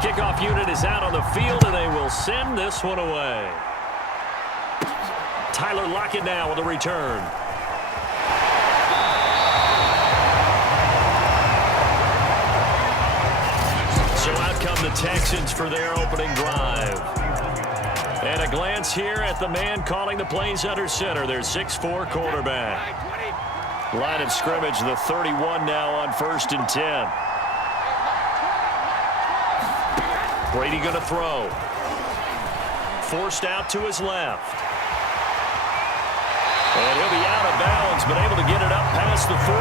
kickoff unit is out on the field, and they will send this one away. Tyler Lockett now with a return. So out come the Texans for their opening drive. And a glance here at the man calling the plays under center, their 6'4" quarterback. Line of scrimmage, the 31 now on 1st and 10. Brady going to throw. Forced out to his left. And he'll be out of bounds, but able to get it up past the 45.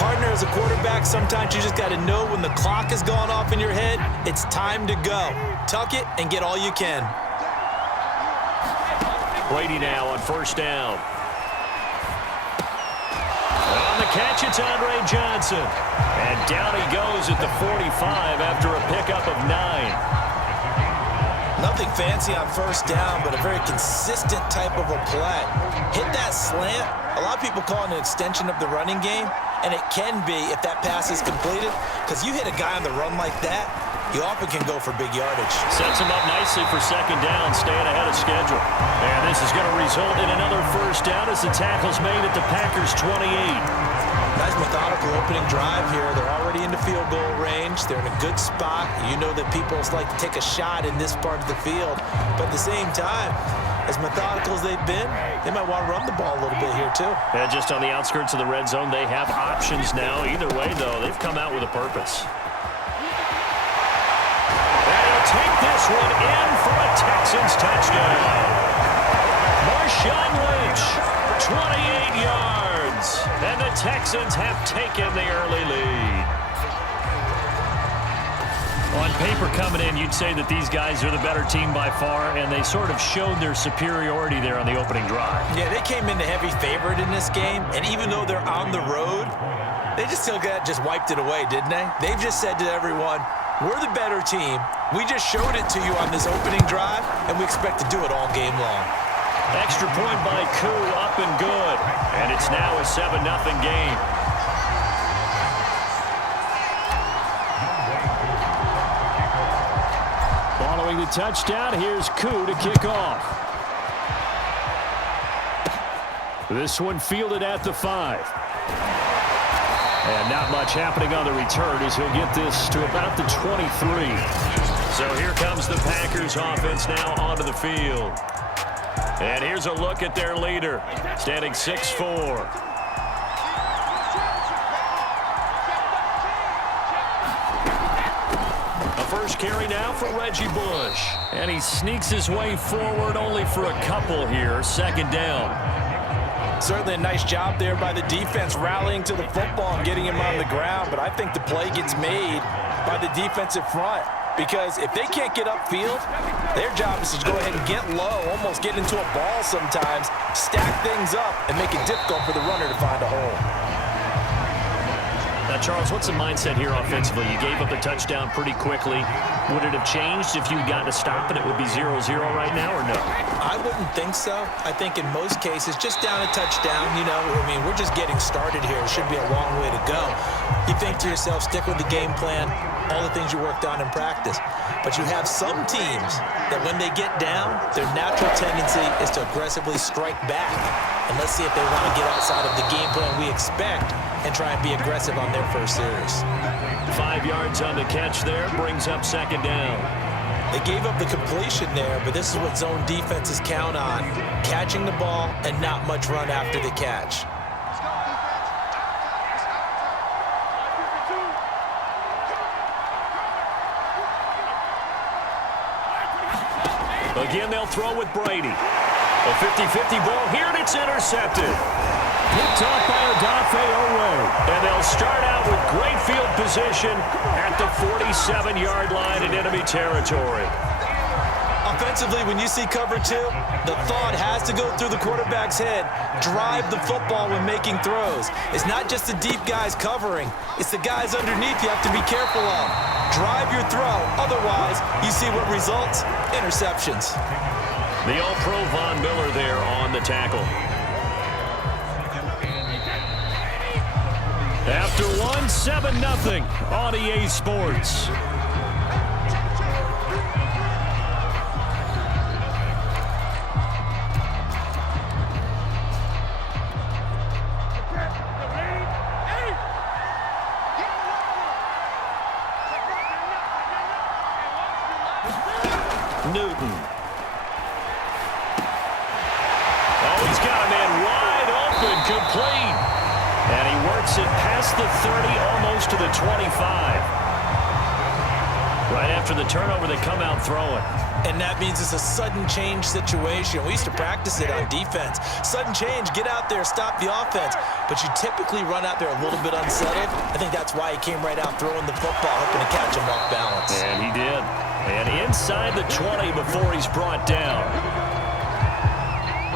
Partner, as a quarterback, sometimes you just got to know when the clock has gone off in your head, it's time to go. Tuck it and get all you can. Brady now on 1st down. On the catch, it's Andre Johnson. And down he goes at the 45 after a pickup of 9. Nothing fancy on 1st down, but a very consistent type of a play. Hit that slant. A lot of people call it an extension of the running game, and it can be if that pass is completed, because you hit a guy on the run like that, you often can go for big yardage. Sets him up nicely for 2nd down, staying ahead of schedule. And this is going to result in another 1st down as the tackle's made at the Packers' 28. Nice methodical opening drive here. They're already into field goal range. They're in a good spot. You know that people like to take a shot in this part of the field. But at the same time, as methodical as they've been, they might want to run the ball a little bit here too. Yeah, just on the outskirts of the red zone, they have options now. Either way, though, they've come out with a purpose. And he'll take this one in for a Texans touchdown. Marshawn Lynch, 28 yards. And the Texans have taken the early lead. On paper coming in, you'd say that these guys are the better team by far, and they sort of showed their superiority there on the opening drive. Yeah, they came in the heavy favorite in this game, and even though they're on the road, they just wiped it away, didn't they? They've just said to everyone, we're the better team. We just showed it to you on this opening drive, and we expect to do it all game long. Extra point by Koo, up and good. And it's now a 7-0 game. Following the touchdown, here's Koo to kick off. This one fielded at the 5. And not much happening on the return as he'll get this to about the 23. So here comes the Packers offense now onto the field. And here's a look at their leader, standing 6'4". A first carry now for Reggie Bush. And he sneaks his way forward only for a couple here, 2nd down. Certainly a nice job there by the defense rallying to the football and getting him on the ground. But I think the play gets made by the defensive front. Because if they can't get upfield, their job is to go ahead and get low, almost get into a ball sometimes, stack things up, and make it difficult for the runner to find a hole. Now, Charles, what's the mindset here offensively? You gave up a touchdown pretty quickly. Would it have changed if you'd gotten a stop and it would be 0-0 right now, or no? I wouldn't think so. I think in most cases, just down a touchdown, you know, I mean, we're just getting started here. It should be a long way to go. You think to yourself, stick with the game plan, all the things you worked on in practice. But you have some teams that when they get down, their natural tendency is to aggressively strike back. And let's see if they want to get outside of the game plan we expect and try and be aggressive on their first series. 5 yards on the catch there, brings up 2nd down. They gave up the completion there, but this is what zone defenses count on. Catching the ball and not much run after the catch. Again, they'll throw with Brady. A 50-50 ball here, and it's intercepted. Picked off by Odafe Oweh. And they'll start out with great field position at the 47-yard line in enemy territory. Offensively, when you see cover 2, the thought has to go through the quarterback's head. Drive the football when making throws. It's not just the deep guys covering. It's the guys underneath you have to be careful of. Drive your throw. Otherwise, you see what results? Interceptions. The All-Pro Von Miller there on the tackle. After one, 7-0 on EA Sports. Newton. Oh, he's got a man wide open, complete. And he works it past the 30, almost to the 25. Right after the turnover, they come out throwing. And that means it's a sudden change situation. We used to practice it on defense. Sudden change, get out there, stop the offense. But you typically run out there a little bit unsettled. I think that's why he came right out throwing the football, hoping to catch him off balance. And he did. And inside the 20 before he's brought down.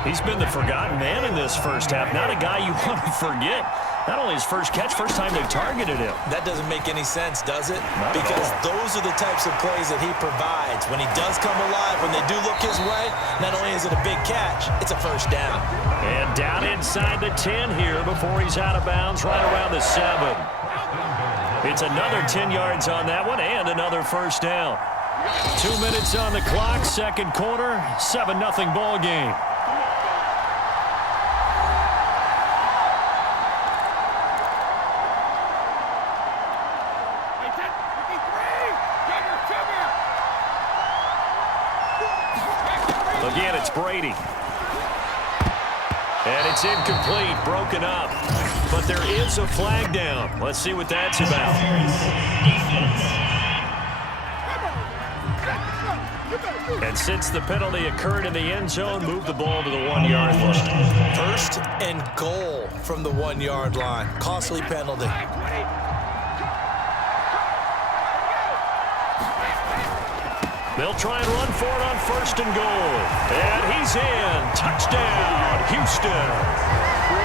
He's been the forgotten man in this first half. Not a guy you want to forget. Not only his first catch, first time they targeted him. That doesn't make any sense, does it? Not because those are the types of plays that he provides. When he does come alive, when they do look his way, not only is it a big catch, it's a first down. And down inside the 10 here before he's out of bounds, right around the 7. It's another 10 yards on that one and another first down. 2 minutes on the clock, second quarter, 7-0 ball game. Again, it's Brady. And it's incomplete, broken up. But there is a flag down. Let's see what that's about. And since the penalty occurred in the end zone, move the ball to the 1-yard line. First and goal from the 1-yard line. Costly penalty. They'll try and run for it on first and goal. And he's in. Touchdown, Houston.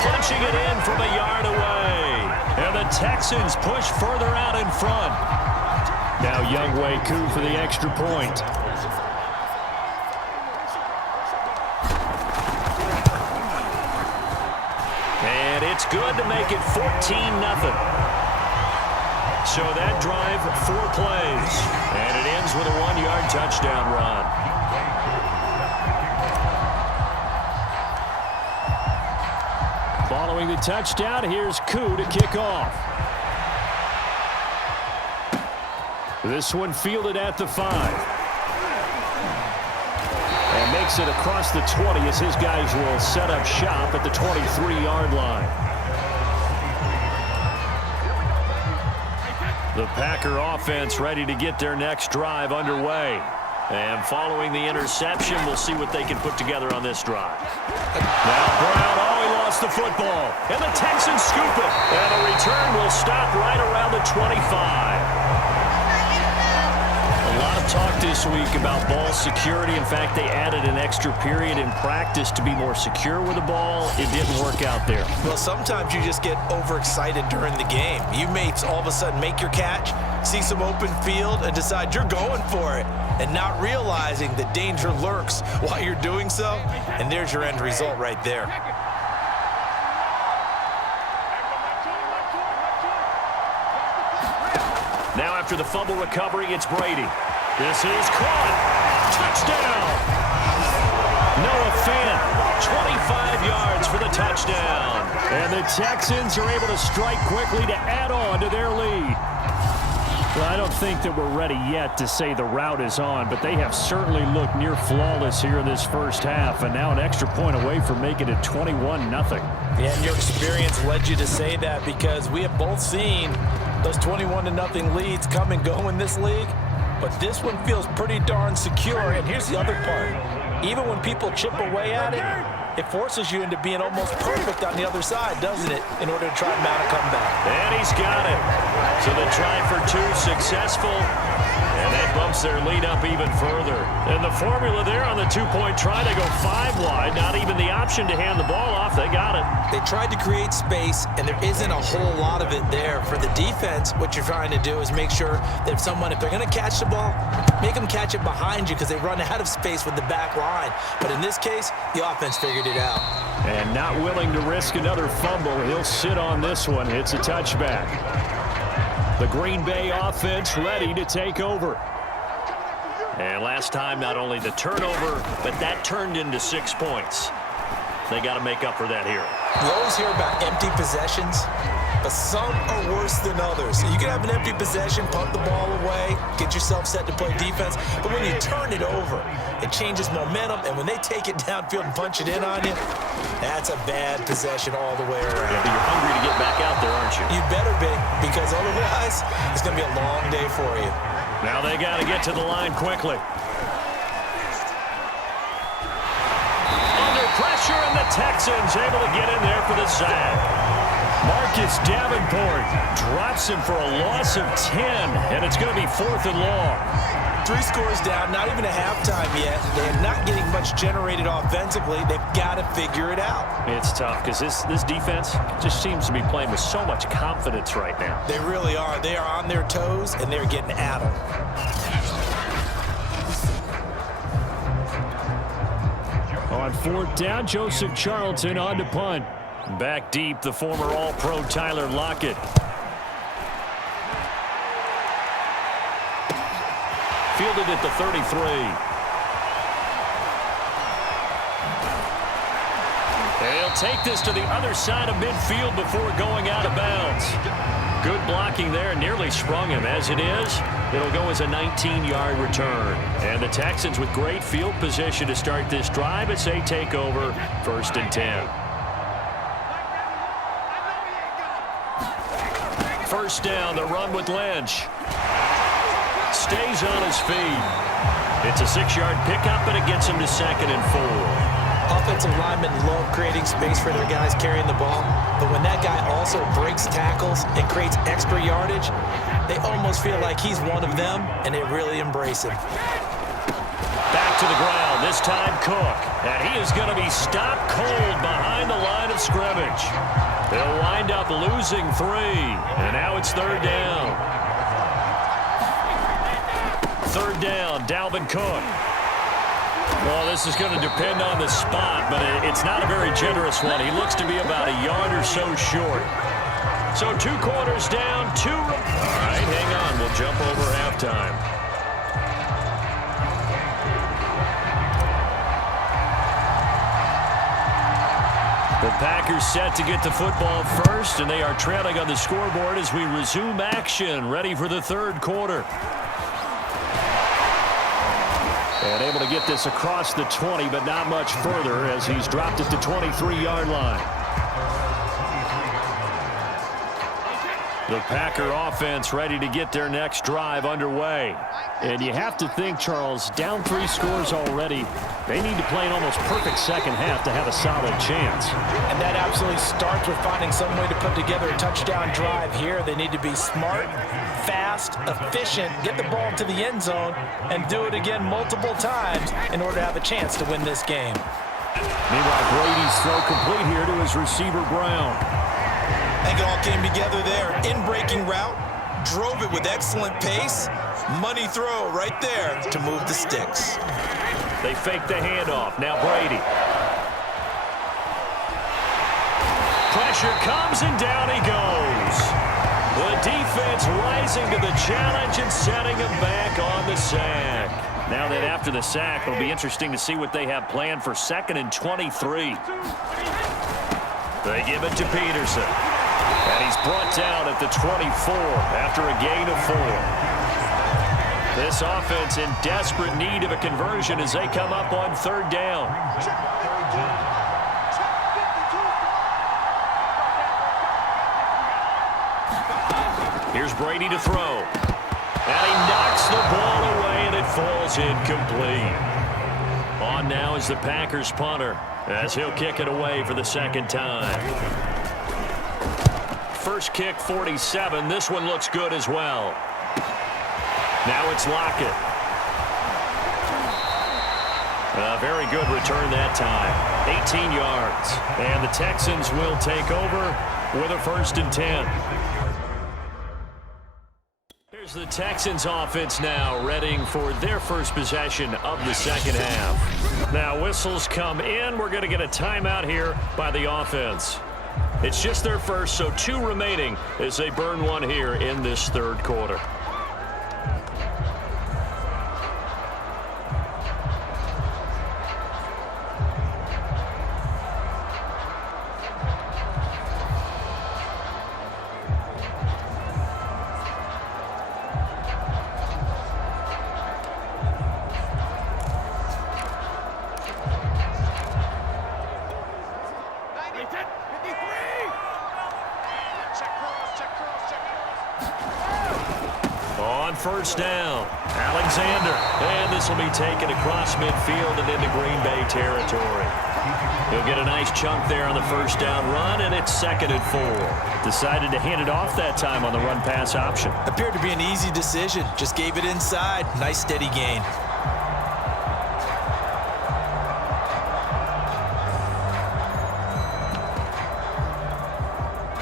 Punching it in from a yard away. And the Texans push further out in front. Now Younghoe Koo for the extra point. And it's good to make it 14-0. So that drive, 4 plays. And it ends with a 1-yard touchdown run. Following the touchdown, here's Koo to kick off. This one fielded at the 5. And makes it across the 20 as his guys will set up shop at the 23-yard line. The Packer offense ready to get their next drive underway. And following the interception, we'll see what they can put together on this drive. Now Brown, he lost the football. And the Texans scoop it. And the return will stop right around the 25. A lot of talk this week about ball security. In fact, they added an extra period in practice to be more secure with the ball. It didn't work out there. Well, sometimes you just get overexcited during the game. You may all of a sudden make your catch, see some open field, and decide you're going for it, and not realizing the danger lurks while you're doing so. And there's your end result right there. Now after the fumble recovery, it's Brady. This is caught. Touchdown. Noah Fant, 25 yards for the touchdown. And the Texans are able to strike quickly to add on to their lead. Well, I don't think that we're ready yet to say the route is on, but they have certainly looked near flawless here in this first half, and now an extra point away from making it 21-0. Yeah, and your experience led you to say that, because we have both seen those 21-0 leads come and go in this league, but this one feels pretty darn secure. And here's the other part. Even when people chip away at it, it forces you into being almost perfect on the other side, doesn't it, in order to try and mount a comeback. And he's got it. So the try for two successful, and that bumps their lead up even further. And the formula there on the two-point try, they go 5 wide. Not even the option to hand the ball off. They got it. They tried to create space, and there isn't a whole lot of it there. For the defense, what you're trying to do is make sure that if they're going to catch the ball, make them catch it behind you because they run out of space with the back line. But in this case, the offense figured it out. And not willing to risk another fumble. He'll sit on this one. It's a touchback. The Green Bay offense ready to take over. And last time, not only the turnover, but that turned into 6 points. They got to make up for that here. You always hear about empty possessions, but some are worse than others. So you can have an empty possession, pump the ball away, get yourself set to play defense, but when you turn it over, it changes momentum, and when they take it downfield and punch it in on you, that's a bad possession all the way around. Yeah, but you're hungry to get back out there, aren't you? You better be, because otherwise, it's going to be a long day for you. Now they got to get to the line quickly. Pressure, and the Texans able to get in there for the sack. Marcus Davenport drops him for a loss of 10, and it's going to be 4th and long. 3 scores down, not even a halftime yet. They're not getting much generated offensively. They've got to figure it out. It's tough because this defense just seems to be playing with so much confidence right now. They really are. They are on their toes, and they're getting at them. On 4th down, Joseph Charlton on to punt. Back deep, the former All-Pro Tyler Lockett. Fielded at the 33. They'll take this to the other side of midfield before going out of bounds. Good blocking there, nearly sprung him. As it is, it'll go as a 19-yard return. And the Texans with great field position to start this drive as they take over 1st and 10. 1st down, the run with Lynch. Stays on his feet. It's a 6-yard pickup, and it gets him to 2nd and 4. Offensive linemen love creating space for their guys carrying the ball, but when that guy also breaks tackles and creates extra yardage, they almost feel like he's one of them, and they really embrace him. Back to the ground, this time Cook, and he is going to be stopped cold behind the line of scrimmage. They'll wind up losing 3, and now it's 3rd down. 3rd down, Dalvin Cook. Well, this is going to depend on the spot, but it's not a very generous one. He looks to be about a yard or so short. So 2 quarters down, 2. All right, hang on. We'll jump over halftime. The Packers set to get the football first, and they are trailing on the scoreboard as we resume action, ready for the 3rd quarter. And able to get this across the 20, but not much further as he's dropped at the 23-yard line. The Packer offense ready to get their next drive underway. And you have to think, Charles, down 3 scores already. They need to play an almost perfect second half to have a solid chance. And that absolutely starts with finding some way to put together a touchdown drive here. They need to be smart, fast, efficient, get the ball to the end zone, and do it again multiple times in order to have a chance to win this game. Meanwhile, Brady's throw complete here to his receiver, Brown. I think it all came together there. In-breaking route, drove it with excellent pace. Money throw right there to move the sticks. They fake the handoff. Now Brady. Pressure comes, and down he goes. The defense rising to the challenge and setting him back on the sack. Now that after the sack, it'll be interesting to see what they have planned for 2nd and 23. They give it to Peterson. And he's brought down at the 24 after a gain of 4. This offense in desperate need of a conversion as they come up on 3rd down. Here's Brady to throw. And he knocks the ball away, and it falls incomplete. On now is the Packers punter as he'll kick it away for the 2nd time. first kick 47. This one looks good as well. Now it's Lockett. A very good return that time. 18 yards. And the Texans will take over with a 1st and 10. Here's the Texans offense now, readying for their first possession of the second half. Now whistles come in. We're going to get a timeout here by the offense. It's just their first, so 2 remaining as they burn one here in this 3rd quarter. On 1st down, Alexander. And this will be taken across midfield and into Green Bay territory. He'll get a nice chunk there on the 1st down run, and it's 2nd and 4. Decided to hand it off that time on the run-pass option. Appeared to be an easy decision. Just gave it inside. Nice steady gain.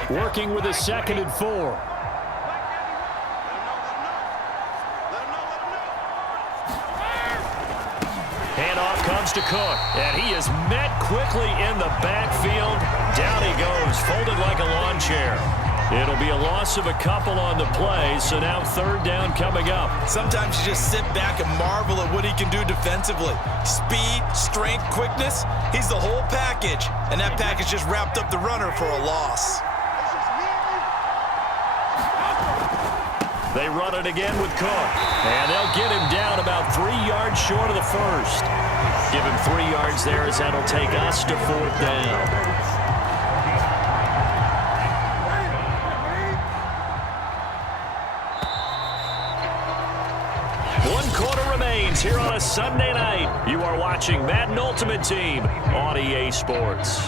Working with a 2nd and 4. Handoff comes to Cook, and he is met quickly in the backfield. Down he goes, folded like a lawn chair. It'll be a loss of a couple on the play, so now 3rd down coming up. Sometimes you just sit back and marvel at what he can do defensively. Speed, strength, quickness, he's the whole package. And that package just wrapped up the runner for a loss. They run it again with Cook, and they'll get him down about 3 yards short of the 1st. Give him 3 yards there as that'll take us to 4th down. One quarter remains here on a Sunday night. You are watching Madden Ultimate Team on EA Sports.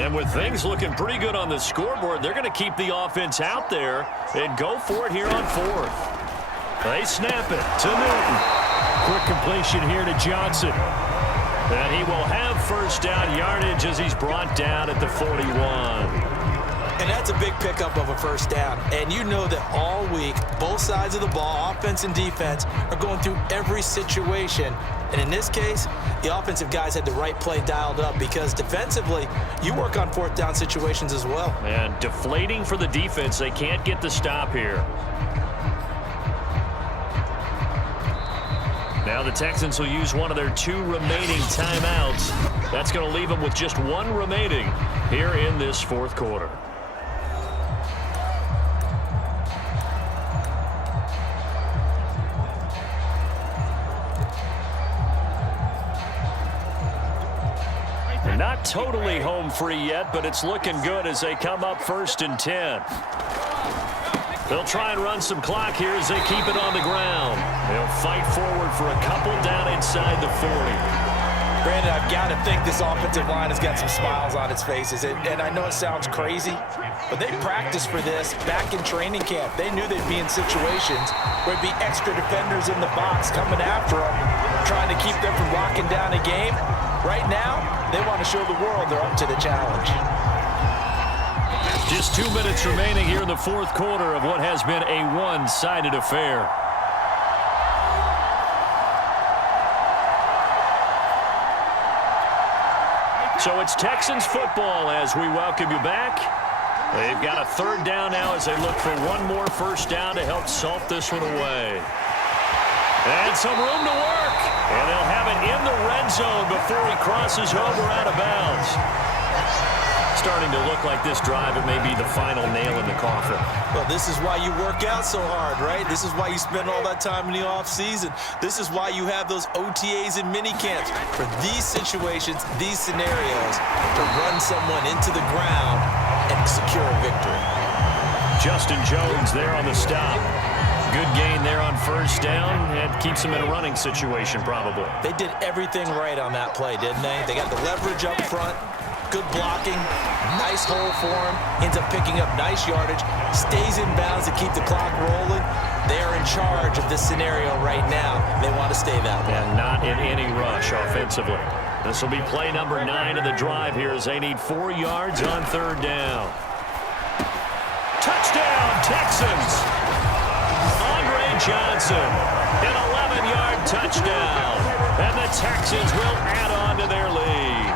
And with things looking pretty good on the scoreboard, they're going to keep the offense out there and go for it here on 4th. They snap it to Newton. Quick completion here to Johnson. And he will have 1st down yardage as he's brought down at the 41. And that's a big pickup of a 1st down. And you know that all week, both sides of the ball, offense and defense, are going through every situation. And in this case, the offensive guys had the right play dialed up because defensively, you work on 4th down situations as well. And deflating for the defense. They can't get the stop here. Now the Texans will use one of their 2 remaining timeouts. That's going to leave them with just 1 remaining here in this 4th quarter. Not totally home free yet, but it's looking good as they come up 1st and 10. They'll try and run some clock here as they keep it on the ground. They'll fight forward for a couple down inside the 40. Brandon, I've got to think this offensive line has got some smiles on its faces. And I know it sounds crazy, but they practiced for this back in training camp. They knew they'd be in situations where there'd be extra defenders in the box coming after them, trying to keep them from locking down a game. Right now, they want to show the world they're up to the challenge. Just 2 minutes remaining here in the 4th quarter of what has been a one-sided affair. So it's Texans football as we welcome you back. They've got a 3rd down now as they look for one more 1st down to help salt this one away. And some room to work. And they'll have it in the red zone before he crosses over out of bounds. Starting to look like this drive, it may be the final nail in the coffin. Well, this is why you work out so hard, right? This is why you spend all that time in the offseason. This is why you have those OTAs and mini camps. For these situations, these scenarios, to run someone into the ground and secure a victory. Justin Jones there on the stop. Good gain there on first down, and keeps him in a running situation probably. They did everything right on that play, didn't they? They got the leverage up front, good blocking, nice hole for him, ends up picking up nice yardage, stays in bounds to keep the clock rolling. They're in charge of this scenario right now. They want to stay that way. And not in any rush offensively. This will be play number 9 of the drive here as they need 4 yards on third down. Touchdown, Texans! Johnson, an 11-yard touchdown, and the Texans will add on to their lead.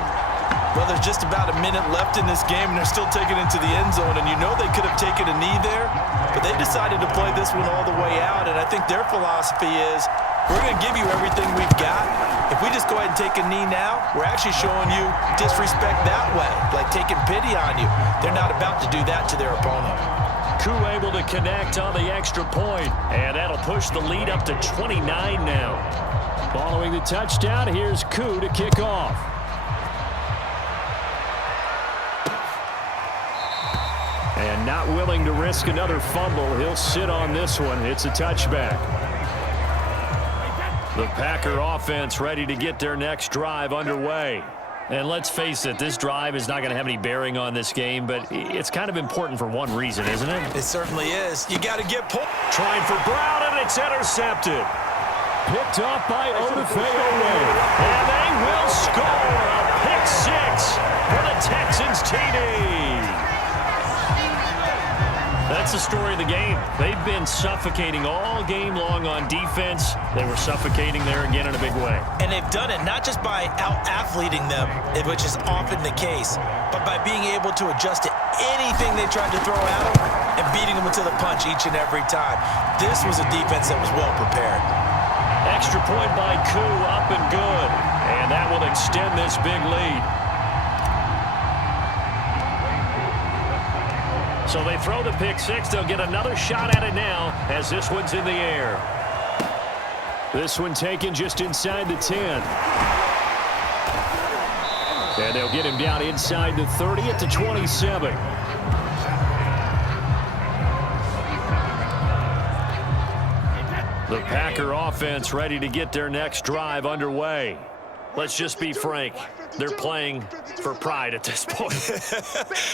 Well, there's just about a minute left in this game, and they're still taking it to the end zone, and you know they could have taken a knee there, but they decided to play this one all the way out, and I think their philosophy is, we're going to give you everything we've got. If we just go ahead and take a knee now, we're actually showing you disrespect that way, like taking pity on you. They're not about to do that to their opponent. Koo able to connect on the extra point, and that'll push the lead up to 29 now. Following the touchdown, here's Koo to kick off. And not willing to risk another fumble, he'll sit on this one. It's a touchback. The Packer offense ready to get their next drive underway. And let's face it, this drive is not going to have any bearing on this game, but it's kind of important for one reason, isn't it? It certainly is. You got to get pulled. Trying for Brown, and it's intercepted. Picked off by Odefeoway. And they will score a pick 6 for the Texans TD. That's the story of the game. They've been suffocating all game long on defense. They were suffocating there again in a big way. And they've done it not just by out-athleting them, which is often the case, but by being able to adjust to anything they tried to throw at them and beating them to the punch each and every time. This was a defense that was well prepared. Extra point by Koo, up and good. And that will extend this big lead. So they throw the pick 6. They'll get another shot at it now as this one's in the air. This one taken just inside the 10. And they'll get him down inside the 30 at the 27. The Packer offense ready to get their next drive underway. Let's just be frank. They're playing for pride at this point.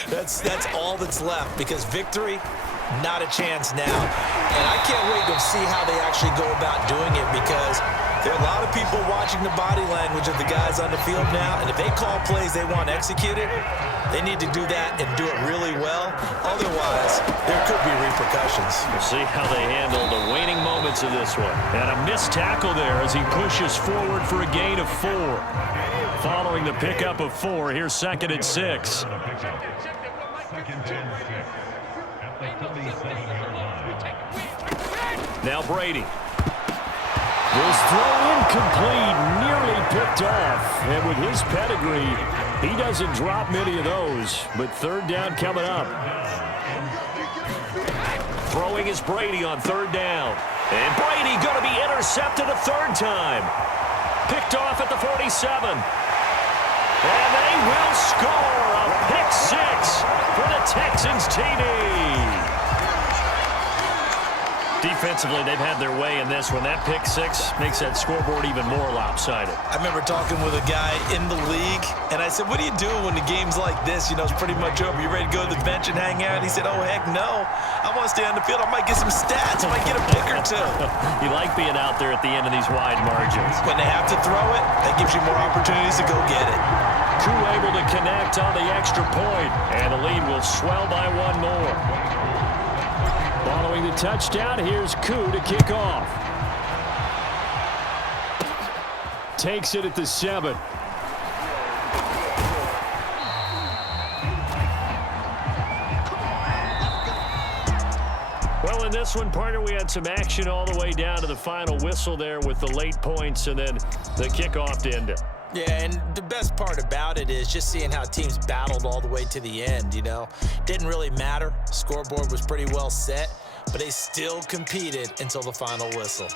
That's all that's left, because victory, not a chance now. And I can't wait to see how they actually go about doing it, because there are a lot of people watching the body language of the guys on the field now, and if they call plays they want executed, they need to do that and do it really well. Otherwise, there could be repercussions. We'll see how they handle the waning moments of this one. And a missed tackle there as he pushes forward for a gain of 4. Following the pickup of 4, here's 2nd and 6. Now Brady. This throw incomplete, nearly picked off. And with his pedigree, he doesn't drop many of those. But third down coming up. Throwing is Brady on third down. And Brady going to be intercepted a third time. Picked off at the 47. And they will score a pick 6 for the Texans TD. Defensively, they've had their way in this one. That pick 6 makes that scoreboard even more lopsided. I remember talking with a guy in the league, and I said, what do you do when the game's like this? You know, it's pretty much over. You ready to go to the bench and hang out? He said, oh, heck no. I want to stay on the field. I might get some stats. I might get a pick or 2. You like being out there at the end of these wide margins. When they have to throw it, that gives you more opportunities to go get it. Koo able to connect on the extra point, and the lead will swell by 1 more. Following the touchdown, here's Koo to kick off. Takes it at the 7. Well, in this one, partner, we had some action all the way down to the final whistle there with the late points and then the kickoff to end it. Yeah, and the best part about it is just seeing how teams battled all the way to the end, you know. Didn't really matter. Scoreboard was pretty well set, but they still competed until the final whistle.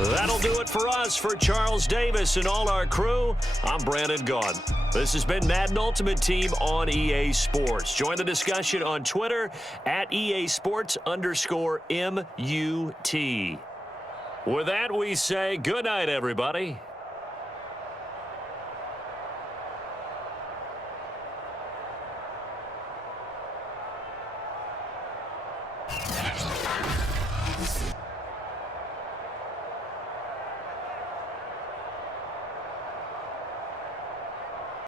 That'll do it for us. For Charles Davis and all our crew, I'm Brandon Gaudin. This has been Madden Ultimate Team on EA Sports. Join the discussion on Twitter at EA Sports_MUT. With that, we say good night, everybody.